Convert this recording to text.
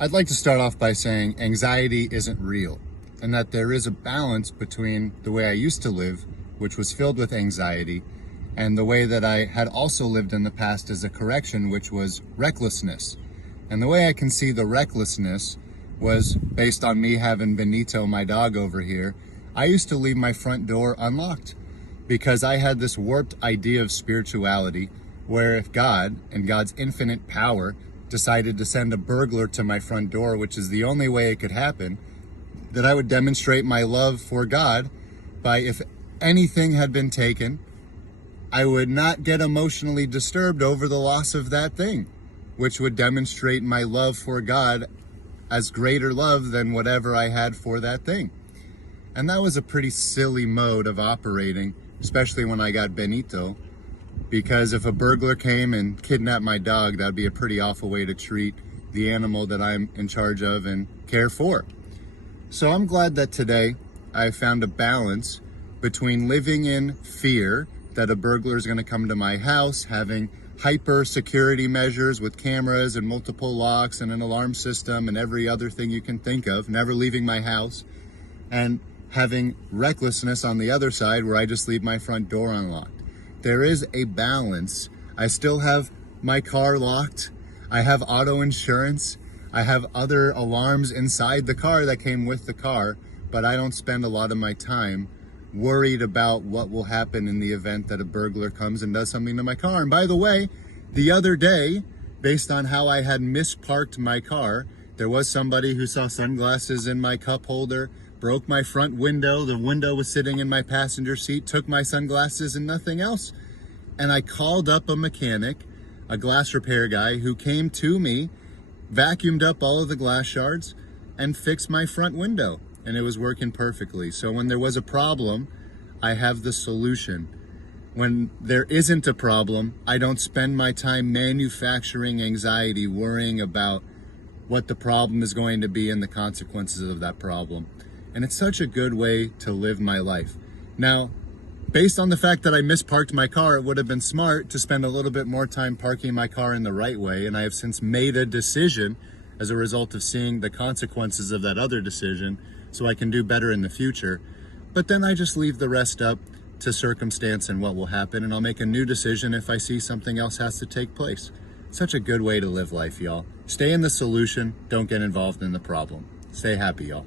I'd like to start off by saying anxiety isn't real, and that there is a balance between the way I used to live, which was filled with anxiety, and the way that I had also lived in the past as a correction, which was recklessness. And the way I can see the recklessness was based on me having Benito, my dog over here. I used to leave my front door unlocked because I had this warped idea of spirituality where if God, in God's infinite power, decided to send a burglar to my front door, which is the only way it could happen, that I would demonstrate my love for God by, if anything had been taken, I would not get emotionally disturbed over the loss of that thing, which would demonstrate my love for God as greater love than whatever I had for that thing. And that was a pretty silly mode of operating, especially when I got Benito, because if a burglar came and kidnapped my dog, that'd be a pretty awful way to treat the animal that I'm in charge of and care for. So I'm glad that today I found a balance between living in fear that a burglar is going to come to my house, having hyper security measures with cameras and multiple locks and an alarm system and every other thing you can think of, never leaving my house, and having recklessness on the other side where I just leave my front door unlocked. There is a balance. I still have my car locked. I have auto insurance. I have other alarms inside the car that came with the car, but I don't spend a lot of my time worried about what will happen in the event that a burglar comes and does something to my car. And by the way, the other day, based on how I had misparked my car, there was somebody who saw sunglasses in my cup holder, broke my front window. The window was sitting in my passenger seat, took my sunglasses and nothing else. And I called up a mechanic, a glass repair guy, who came to me, vacuumed up all of the glass shards and fixed my front window. And it was working perfectly. So when there was a problem, I have the solution. When there isn't a problem, I don't spend my time manufacturing anxiety, worrying about what the problem is going to be and the consequences of that problem. And it's such a good way to live my life. Now, based on the fact that I misparked my car, it would have been smart to spend a little bit more time parking my car in the right way. And I have since made a decision as a result of seeing the consequences of that other decision, so I can do better in the future. But then I just leave the rest up to circumstance and what will happen, and I'll make a new decision if I see something else has to take place. Such a good way to live life, y'all. Stay in the solution, don't get involved in the problem. Stay happy, y'all.